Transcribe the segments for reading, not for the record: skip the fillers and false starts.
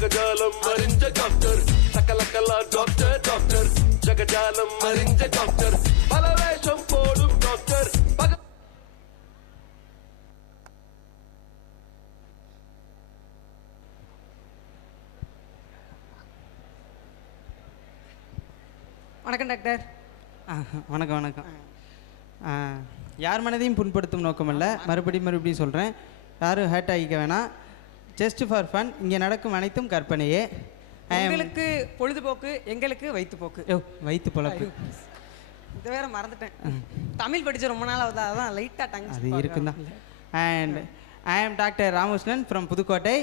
జగజాలం మరించ doctor సకలకల doctor doctor జగజాలం మరించ doctor பலவேஷம் போடும் doctor வணக்கம் doctor. வணக்கம் வணக்கம். யார் மனதையும் புண்படுத்தும் நோக்கமல்ல, மறுபடியும் சொல்கிறேன், யாரும் ஹேட் ஆகிக்க வேணாம். Just for fun. இங்கே நடக்கும் அனைத்தும் கற்பனையே. எங்களுக்கு பொழுதுபோக்கு, எங்களுக்கு வயிற்றுப்போக்கு. வயிற்று பொழப்பு இதை வேற மறந்துட்டேன். தமிழ் படித்த ரொம்ப நாள் ஆகுது, அதான் லைட்டாக டங் அது இருக்குதான். And I am doctor Ramakrishnan from Pudukkottai.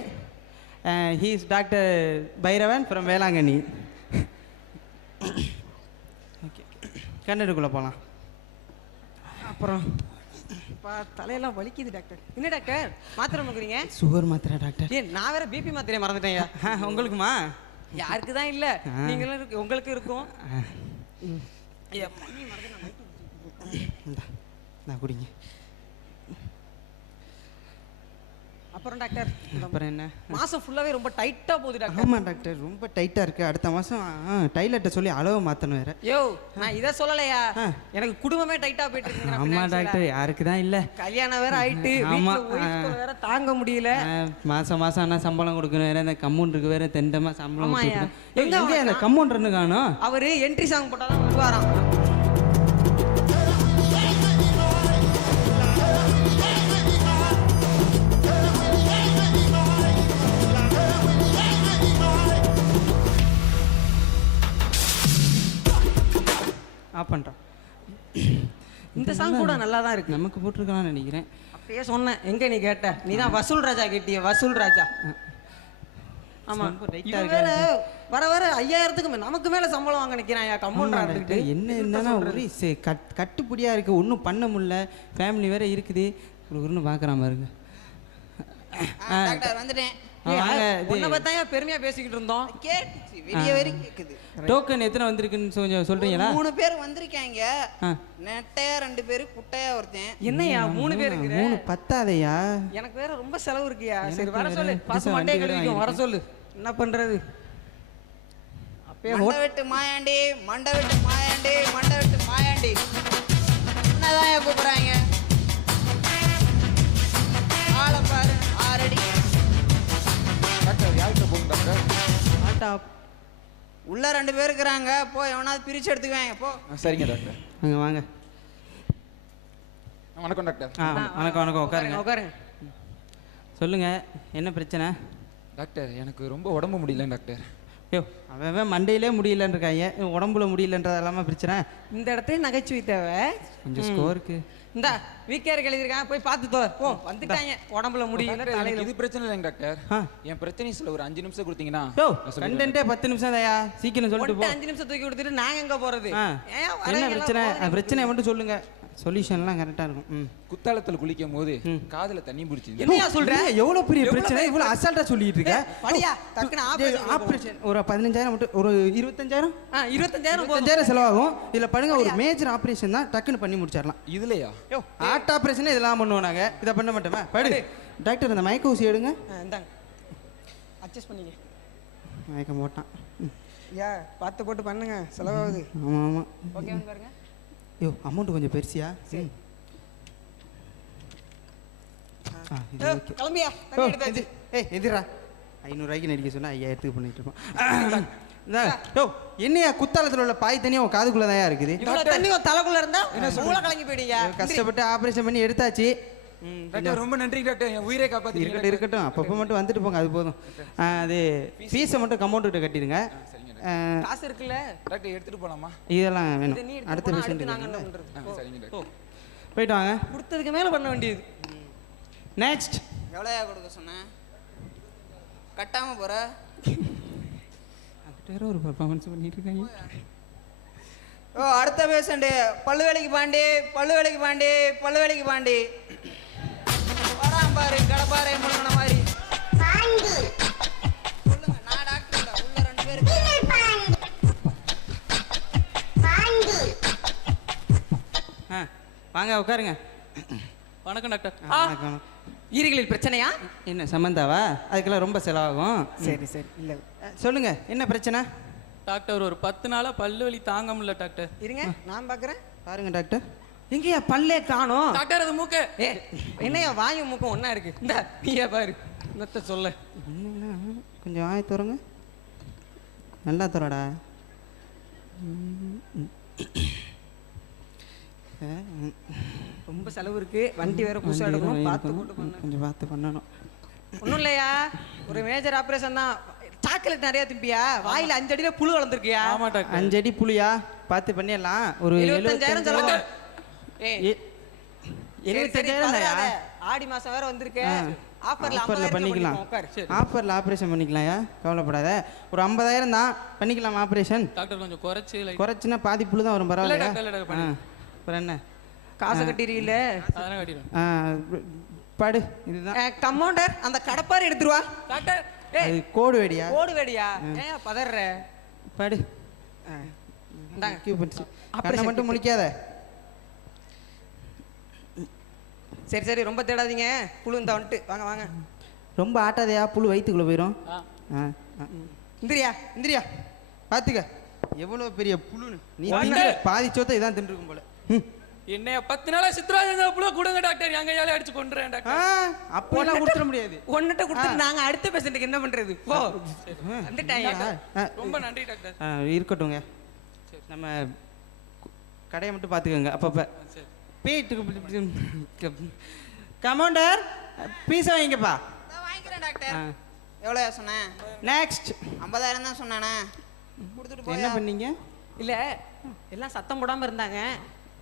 He is doctor Bhairavan from Velankanni. Okay, கண்ணெடுக்குள்ளே போகலாம். அப்புறம் தலையெல்லாம் வலிக்குது டாக்டர். என்ன டாக்டர் மாத்திரை கொடுக்குறீங்க? சுகர் மாத்திரை டாக்டர். ஏன் நான் வேற பிபி மாத்திரையை மறந்துட்டேன். உங்களுக்குமா? யாருக்கு தான் இல்லை, நீங்களும் இருக்கு, உங்களுக்கு இருக்கும். குடிங்க. அப்புறம் டாக்டர், அப்புறம் என்ன, மாதம் ஃபுல்லாகவே ரொம்ப டைட்டாக போகுது டாக்டர். ஆமாம் டாக்டர், ரொம்ப டைட்டாக இருக்குது. அடுத்த மாதம் டைலர்கிட்ட சொல்லி அளவு மாற்றணும் வேறு. யோ, நான் இதை சொல்லலையா, எனக்கு குடும்பமே டைட்டாக போயிட்டு இருக்கு. ஆமாம் டாக்டர், யாருக்கு தான் இல்லை. கல்யாணம் வேற ஆயிட்டு, வேற தாங்க முடியல. மாதம் ஆனால் சம்பளம் கொடுக்கணும் வேறு. இந்த கம்பவுண்டருக்கு வேறு தெண்டமாக சம்பளம். எங்கே அந்த கம்பவுண்டர்னு காணும்? அவர் என்ட்ரி சாங் போட்டால் தான் வருவாராம். ஆஃப் பண்ணுறான். இந்த சாங் கூட நல்லா தான் இருக்கு. நமக்கு போட்டிருக்கலாம்னு நினைக்கிறேன். அப்படியே சொன்னேன். எங்கே நீ கேட்ட? நீ தான் வசூல் ராஜா கேட்டிய. வசூல் ராஜா. ஆமாம், வேற வர வர 5000க்கு நமக்கு மேலே சம்பளம் வாங்க நிற்கிறான். கம்பவுண்டர் என்ன என்னன்னா ஒரே கட்டுப்படியாக இருக்குது, ஒன்றும் பண்ண முடியல. ஃபேமிலி வேற இருக்குது. ஒன்று பார்க்குற மாதிரி வந்துட்டேன். பெருமையா பேசிக்கிட்டு இருந்தோம். கேட்டுச்சு, வெளியே வரைக்கும் கேக்குது. டோக்கன் எத்தனை வந்திருக்குன்னு கொஞ்சம் சொல்றீங்களா? 3 பேர் வந்திருக்காங்க. நெட்டையா 2 பேரு, குட்டையா ஒருத்தன். என்னையா 3 பேர் இருக்கு? 3 பத்தாதையா? எனக்கு வேற ரொம்ப செலவு இருக்குயா. சரி வர சொல்லு, பாச மண்டே கழுவிக்கும் வர சொல்லு. என்ன பண்றது? மண்டை வெட்டு மாயாண்டி, மண்டை வெட்டு மாயாண்டி, மண்டை வெட்டு மாயாண்டி என்னதான் கூப்பிடுறாங்க. ஆளை பாரு, 6 அடி. டாக்டர் யார்கிட்ட போங்க டாக்டர்? உள்ள 2 பேர் இருக்கிறாங்க. போ, எவனாவது பிரிச்சு எடுத்துக்குவாங்க. போ. சரிங்க டாக்டர். அங்கே வாங்க. வணக்கம் டாக்டர். வணக்கம் வணக்கம். உட்காருங்க உட்காருங்க. சொல்லுங்க, என்ன பிரச்சனை? டாக்டர், எனக்கு ரொம்ப உடம்பு முடியல டாக்டர். ஐயோ, அவன் மண்டையிலே முடியலன்னு இருக்காங்க, உடம்புல முடியலன்றது எல்லாமே பிரச்சனை. இந்த இடத்துல நகைச்சுவை தேவை. கொஞ்சம் ஸ்கோருக்கு இந்தா வீக்கேர் எழுதிருக்காங்க, போய் பார்த்து போ. வந்துட்டாங்க, உடம்புல முடியல. இது பிரச்சனை இல்லைங்க டாக்டர். என் பிரச்சனை சொல்ல ஒரு 5 நிமிஷம் கொடுத்தீங்கன்னா. கண்டென்ட்டே 10 நிமிஷம் தாயா, சீக்கிரம் சொல்லிட்டு போ. 5 நிமிஷம் தூக்கி கொடுத்துட்டு நாங்க எங்க போறது? என்ன பிரச்சனை? பிரச்சனை மட்டும் சொல்லுங்க, சொல்யூஷன்லாம் கரெக்டாக இருக்கும். குத்தாலத்தில் குளிக்கும் போது காதுல தண்ணி பிடிச்சி. என்னையா சொல்ற? எவ்வளவு பெரிய பிரச்சனை, இவ்வளவு அசால்ட்டா சொல்லிட்டு இருக்க. படியா டக்குனு ஆபரேஷன் ஒரு 15,000 மட்டும், ஒரு 25,000 25,000 செலவாகும். இதுல பண்ணுங்க, ஒரு மேஜர் ஆபரேஷன் தான், டக்குன்னு பண்ணி முடிச்சிடலாம். இதுலையா? ஹார்ட் ஆபரேஷன் இதெல்லாம் பண்ணுவோம் நாங்க, இதை பண்ண மாட்டோமா? படு டாக்டர், அந்த மயக்க ஊசி எடுங்க. இந்தாங்க, அட்ஜஸ்ட் பண்ணிங்க. மயக்கம் போட்டான். யா பார்த்து போட்டு பண்ணுங்க, செலவாகுது. ஆமா ஆமா. ஓகே வந்து பாருங்க. ஐயோ, அமௌண்ட் கொஞ்சம் பெருசியா? சரி கிளம்பியா. எதிரா 500 ரூபாய்க்கு நடிக்க சொன்னா 5000க்கு பண்ணிட்டு இருப்போம். என்னையா குத்தாலத்தில் உள்ள பாய் தனியாக காதுக்குள்ள தான் இருக்குது. தண்ணி தலைக்குள்ள இருந்தா மூளை கலங்கி போயிடுங்க. கஷ்டப்பட்டு ஆப்ரேஷன் பண்ணி எடுத்தாச்சு. டாக்டர் ரொம்ப நன்றி டாக்டர், என் உயிரை காப்பாத்தி. இருக்கட்டும், அப்பப்போ மட்டும் வந்துட்டு போங்க, அது போதும். அது ஃபீஸை மட்டும் கம்பவுண்டர்கிட்ட கட்டிடுங்க. காசு இருக்குல்ல டாக்டர், எடுத்துட்டு போலாமா? இதெல்லாம் வேணும், அடுத்த பேஷண்ட். சரிங்க டாக்டர், போயிட்டு வாங்க. கொடுத்ததுக்கு மேலே பண்ண வேண்டியது. நெக்ஸ்ட். எவ்வளோயா கொடுக்க சொன்னேன்? கட்டாம போற. வேற ஒரு பர்ஃபார்மன்ஸ் பண்ணிட்டு இருக்காங்க. ஓ, அடுத்த பேஷண்ட் பல்லு வேலைக்கு பாண்டி, பல்லு வேலைக்கு பாண்டி, பல்லு வேலைக்கு பாண்டி. வரான் பாரு, கடப்பாறை முழுங்கின மாதிரி. சொல்லுங்க, நான் டாக்டர் இல்லை, உள்ள 2 பேர். வாங்க உட்காருங்க. வணக்கம் டாக்டர். வணக்கம். ஈரிகளில் பிரச்சனையா? என்ன சம்மந்தாவா? அதுக்கெல்லாம் ரொம்ப செலவாகும். சரி சரி. இல்ல சொல்லுங்க என்ன பிரச்சனை? டாக்டர் ஒரு 10 நாளா பல்லு வலி தாங்க முடியல டாக்டர். இருங்க நான் பார்க்குறேன். பாருங்க டாக்டர். எங்கேயா பல்லே காணோம்? டாக்டர் அது மூக்கு. ஏ என்னையா வாயும் மூக்கம் ஒன்றா இருக்கு. இந்த நீயா பாரு என்னத்த சொல்ல. என்னன்னா கொஞ்சம் வாயை திறங்க. நல்லா திறடா. ரொம்ப செலவு இருக்கு. வண்டி வேற புதுசாக எடுக்கணும். பார்த்து போட்டு பண்ண. கொஞ்சம் பார்த்து பண்ணணும். ஒன்றும் இல்லையா, ஒரு மேஜர் ஆப்ரேஷன் தான். சாக்லேட் நிறைய திம்பியா? வாயில 5 அடியில புழு வளர்ந்துருக்கியா? ஆமா டாக்டர். 5 அடி புளியா பார்த்து பண்ணிடலாம். ஒரு 75,000 செலவு. ஏய் 75,000 ஆடி மாசம் வேற வந்திருக்கு. ஆஃபர்ல ஆஃபரில் பண்ணிக்கலாம். உட்காரு. ஆஃபரில் ஆப்ரேஷன் பண்ணிக்கலாம்யா, கவலைப்படாத. ஒரு 50,000 தான் பண்ணிக்கலாம் ஆப்ரேஷன். டாக்டர் கொஞ்சம் குறைச்சு லைக் குறைச்சின்னா பாதி புழு தான் வரும். பரவாயில்ல. டாக்டர் இல்ல டாக்டர். அப்புறம் என்ன காசு கட்டிடுறீல? அதெல்லாம் கட்டிடுவேன். படு இதுதான் கம்பவுண்டர் அந்த கடப்பாரி எடுத்துருவா. டாக்டர் அது கோடு வெடியா? ஓடு வேடியா? ஏன் பதற? படு. இந்தாங்க. கண்ணை மட்டும் முடிக்காத. சரி சரி ரொம்ப தேடாதீங்க. புழு இந்த வந்துட்டு வாங்க வாங்க. ரொம்ப ஆட்டாதையா, புழு வயிற்றுக்குள்ளே போயிடும். இந்திரியா இந்திரியா பார்த்துக்க எவ்வளோ பெரிய புழுன்னு. நீ பாதி சோத்தை இதான் தின்றுக்கும் போல. என்னைய 10 நாளா சித்ராஜன் புள்ள கொடுங்க டாக்டர். எங்க கையால அடிச்சு கொண்டுறேன் டாக்டர். அப்போலாம் கொடுத்துட முடியாது. ஒன்னுட்ட கொடுத்து நாங்க அடுத்த பேஷண்ட்டுக்கு என்ன பண்றது? போ வந்துட்டாங்க. ரொம்ப நன்றி டாக்டர். இருக்கட்டுங்க. நம்ம கடையை மட்டும் பார்த்துக்கோங்க அப்பப்போ. போயிட்டு கமௌண்டர் பீஸை வைங்கப்பா. வாங்கிக்கிறேன் டாக்டர். எவ்வளோ சொன்னேன்? நெக்ஸ்ட் 50,000 தான் சொன்னானே. கொடுத்துட்டு போய் என்ன பண்ணீங்க? இல்ல எல்லாம் சத்தம் போடாம இருந்தாங்க.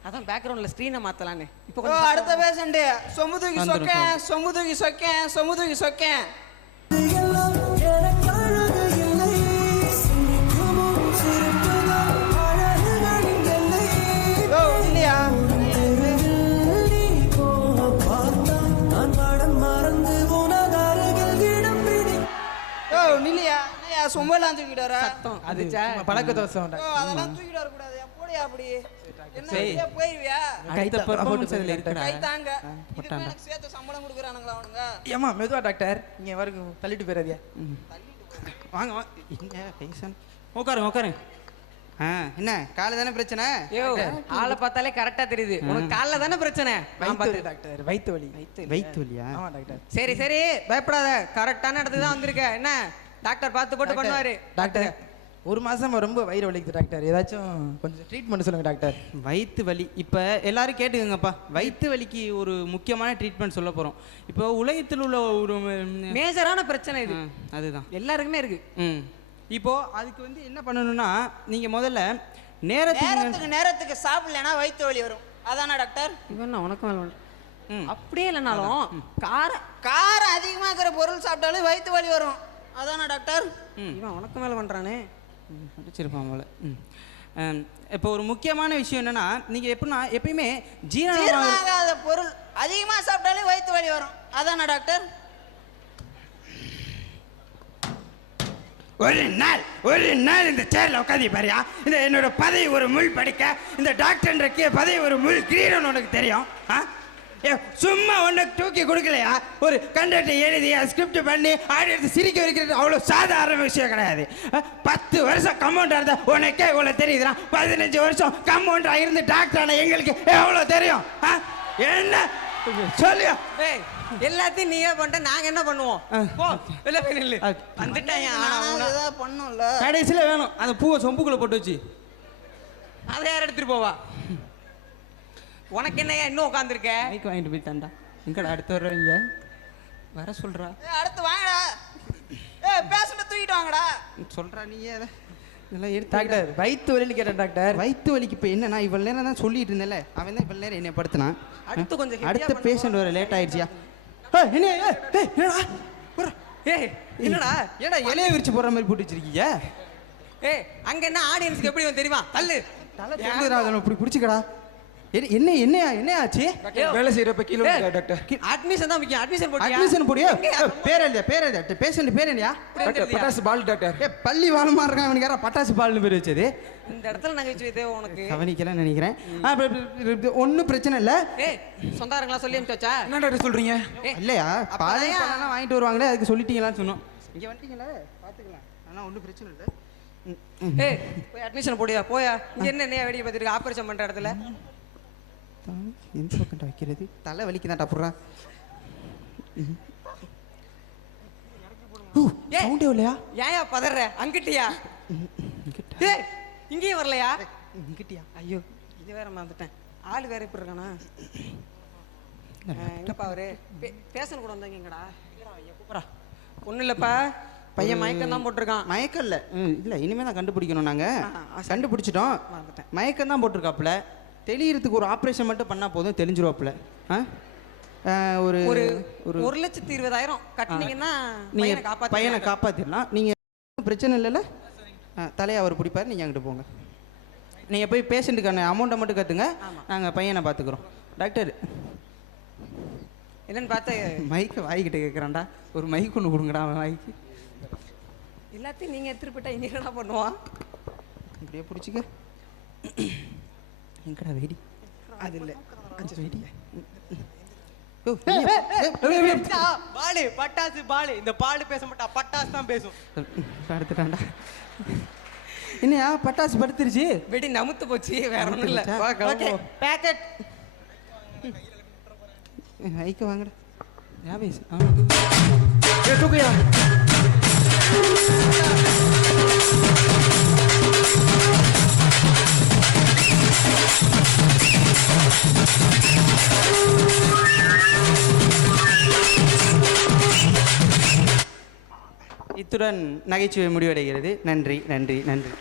அதான் பேக்ரவுண்ட்ல ஸ்கிரீனை மாத்தலான்னு. இப்போ ஓ அடுத்த பேஷண்ட் சொம்பு தூக்கி சொக்கேன், சொம்பு தூக்கி சொக்கேன், சொம்பு தூக்கி சொக்கேன். ஓ இல்லையா? ஓ நில்லையா? என்னையா சொம்பெல்லாம் தூக்கிட்டு வர? சத்தம் அதுச்சா பழக்க தோசை ஓ அதெல்லாம் தூக்கிட்டு வர கூடாது. எப்படியா அப்படி? என்ன வெளிய போயிருவியா? அடுத்த பெர்ஃபார்மன்ஸ் அதில் இருக்குடா. கை தாங்க. இதுக்கு எனக்கு சேர்த்து சம்பளம் கொடுக்குறானுங்களா அவனுங்க? ஏமா மெதுவா டாக்டர். இங்க வரைக்கும் தள்ளிட்டு போயிடாதீங்க. வாங்க வாங்க. என்ன பேசன்? உட்காருங்க உட்காருங்க. என்ன காலை தானே பிரச்சனை? ஐயோ ஆளை பார்த்தாலே கரெக்டா தெரியுது. உனக்கு கால்ல தானே பிரச்சனை? வயித்து டாக்டர். வயித்து வலி. வயிற்று வலியா? ஆமா டாக்டர். சரி சரி பயப்படாத. கரெக்டான இடத்துக்கு தான் வந்திருக்க. என்ன டாக்டர் பார்த்து போட்டு பண்ணுவாரு. டாக்டர் ஒரு மாசமா ரொம்ப வயிறு வலிக்குது டாக்டர். ஏதாச்சும் கொஞ்சம் ட்ரீட்மெண்ட் சொல்லுங்க டாக்டர். வயிற்று வலி இப்போ எல்லாரும் கேட்டுக்கோங்கப்பா. வயிற்று வலிக்கு ஒரு முக்கியமான ட்ரீட்மெண்ட் சொல்ல போகிறோம். இப்போ உலகத்தில் உள்ள ஒரு மேஜரான பிரச்சனை இது. அதுதான் எல்லாருக்குமே இருக்கு. இப்போ அதுக்கு வந்து என்ன பண்ணணும்னா நீங்கள் முதல்ல நேரத்துக்கு சாப்பிடலனா வயிற்று வலி வரும். அதானா டாக்டர்? இவன் உனக்கு மேல அப்படியே இல்லைனாலும் காரம் அதிகமாக இருக்கிற பொருள் சாப்பிட்டாலும் வயிற்று வலி வரும். அதானா டாக்டர்? இவன் உனக்கு மேல பண்றானே. படிச்சிருப்பான் போல. இப்போ ஒரு முக்கியமான விஷயம் என்னன்னா நீங்கள் எப்படின்னா எப்பயுமே ஜீரணமாகாத பொருள் அதிகமாக சாப்பிட்டாலும் வயிற்று வலி வரும். அதானா டாக்டர்? ஒரு நாள் இந்த சேர்ல உட்காந்து பாரியா. இந்த என்னோட பதவி ஒரு முள் படிக்க, இந்த டாக்டர்ன்ற பதவி ஒரு முள் கிரீடம் உனக்கு தெரியும். சும்மா உனக்கு தூக்கி கொடுக்கலையா? ஒரு கண்டக்டர் எழுதி ஸ்கிரிப்ட் பண்ணி ஆடியன்ஸ் சிரிக்க வைக்கிறது அவ்வளோ சாதாரண விஷயம் கிடையாது. 10 வருஷம் கம்பவுண்டர் இருந்தா உனக்கே இவ்வளோ தெரியுதுன்னா 15 வருஷம் கம்பவுண்டர் இருந்து டாக்டர் ஆன எங்களுக்கு எவ்வளோ தெரியும்? என்ன சொல்லியா? எல்லாத்தையும் நீயே பண்ணிட்ட, நாங்க என்ன பண்ணுவோம்? போ வெளில போய் நில்லு. வந்துட்டாங்க. ஏதாவது பண்ணும்ல. கடைசியில் வேணும் அந்த பூவை சொம்புக்குள்ளே போட்டு வச்சு அதை யார் எடுத்துட்டு போவா? உனக்கு என்னையா இன்னும் உட்காந்துருக்க? மைக் வாங்கிட்டு போயிட்டான்டா. எங்கடா அடுத்து வர்றவங்க வர சொல்கிறா. அடுத்து வாங்கடா. பேஷண்ட்டை தூக்கிட்டு வாங்கடா. சொல்கிறா நீ இதெல்லாம் எடுத்து. டாக்டர் வயிற்று வலின்னு கேட்டேன் டாக்டர். வயிற்று வலிக்கு இப்போ என்னன்னா இவ்வளோ நேரம் தான் சொல்லிட்டு இருந்தேன்ல, அவன் தான் இவ்வளோ நேரம் என்னை படுத்தினான். அடுத்து கொஞ்சம் அடுத்த பேஷண்ட் வர லேட் ஆயிடுச்சியா? என்னடா ஏடா இலைய விரிச்சு போடுற மாதிரி போட்டு வச்சிருக்கீங்க? அங்க என்ன ஆடியன்ஸ்க்கு எப்படி தெரியுமா? தள்ளு இப்படி பிடிச்சிக்கடா. என்ன ஆச்சு? டாக்டர் வேலை செய்யறப்ப கீழே விழுந்தா டாக்டர். அட்மிஷன் தான் முக்கியம். அட்மிஷன் போட்டியா? அட்மிஷன் போடியா? பேர் எழுதியா? பேஷண்ட் பேர் என்னயா? டாக்டர் பட்டாசு பால் டாக்டர். பள்ளி வாழமா இருக்கான் இவனுக்கு யாரா பட்டாசு பால்னு பேர் வச்சது? இந்த இடத்துல நகைச்சுவை தேவை உனக்கு. கவனிக்கலாம் நினைக்கிறேன். ஒன்றும் பிரச்சனை இல்லை. ஏய் சொந்தக்காரங்களா சொல்லி அனுப்பிச்சா? என்ன டாக்டர் சொல்றீங்க? இல்லையா பால் பாலாம் வாங்கிட்டு வருவாங்களே அதுக்கு சொல்லிட்டீங்களான்னு சொன்னோம். இங்கே வந்துட்டீங்களா பார்த்துக்கலாம். ஆனால் ஒன்றும் பிரச்சனை இல்லை. ஏய் போய் அட்மிஷன் போடியா போயா. இங்க என்ன வெடியை பார்த்துருக்கு ஆபரேஷன் பண்ற இடத்துல? எந்த பக்கம் வைக்கிறது? தலை வலிக்கு தான்டா புடுறா. சவுண்டே இல்லையா? ஏயா பதற? அங்கிட்டியா? ஏய் இங்கேயும் வரலையா? இங்கிட்டியா? ஐயோ இது வேற மறந்துட்டேன். ஆள் வேற இப்ப இருக்கானா? எங்கப்பா அவரு பேசன் கூட வந்தாங்க. எங்கடா கூப்பிட்றா. ஒன்றும் இல்லைப்பா பையன் மயக்கம் தான் போட்டிருக்கான். மயக்கம் இல்லை இல்லை இனிமேல் தான் கண்டுபிடிக்கணும். நாங்கள் கண்டுபிடிச்சிட்டோம். மயக்கம் தான் போட்டிருக்காப்புல. தெளியறதுக்கு ஒரு ஆப்ரேஷன் மட்டும் பண்ணால் போதும் தெளிஞ்சிருவாப்புல. ஒரு ஒரு ஒரு 1,20,000 கட்டினீங்கன்னா நீங்கள் பையனை காப்பாற்றிடலாம். நீங்கள் பிரச்சனை இல்லைல்ல? தலையை அவர் பிடிப்பார். நீங்கள் அங்கிட்டு போங்க. நீங்கள் போய் பேஷண்ட்டுக்கான அமௌண்ட்டை மட்டும் கற்றுங்க. நாங்கள் பையனை பார்த்துக்குறோம். டாக்டர் என்னன்னு பார்த்தா மைக்கை வாய்கிட்ட கேட்குறான்டா. ஒரு மைக் ஒன்று கொடுங்கடா அவன் வாய்க்கு. எல்லாத்தையும் நீங்கள் எடுத்துகிட்டு போயிட்டா இங்கே என்ன பண்ணுவான்? இப்படியே பிடிச்சிக்க. எங்கடா வெடி? அது இல்லை அஞ்சு வெடி. பாலு பட்டாசு பாலு. இந்த பாலு பேச மாட்டா, பட்டாசு தான் பேசும். படுத்துட்டான்டா. என்னையா பட்டாசு படுத்துருச்சு? வெடி நமுத்து போச்சு. வேற ஒன்றும் இல்லை. பேக்கெட் ஐக்க வாங்கடா. யாபேஸ் தூக்கையா? இத்துடன் நகைச்சுவை முடிவடைகிறது. நன்றி நன்றி நன்றி.